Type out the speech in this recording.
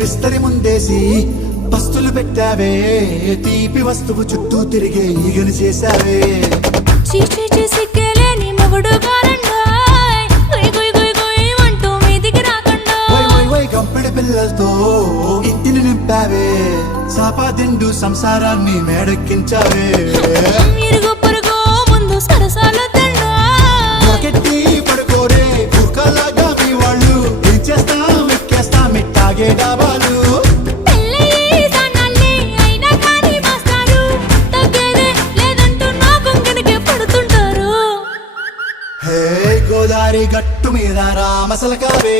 విస్తరి ముందేసి పస్తులు పెట్టావే, తీపి వస్తువు చుట్టూ తిరిగే ఈగలు చేశావే. చీచీ చేసి కేలేని మొగుడు గారండాయ్, గుయ్ గుయ్ గుయ్ గుయ్ అంటూ మీదికి రాకుండా గంపెడి పిల్లలతో ఇంటిని నింపావే, సాపాదిండు సంసారాన్ని మేడెక్కించావే. ఇరుగు పొరుగు ముందు సరసాల తండా మొకెట్టి పడుకోరే కుక్కలాగా మీ వాళ్ళు, ఏం చేస్తాం ఎక్కేస్తాం ఇట్టాగే డాబాలు. పెళ్ళయి సానాళ్ళే అయినా కానీ మాస్తారు, తగ్గేదే లేదంటూ నా కొంగనికే పడుతుంటారు. హే గోదారి గట్టు మీద రామసలకావే,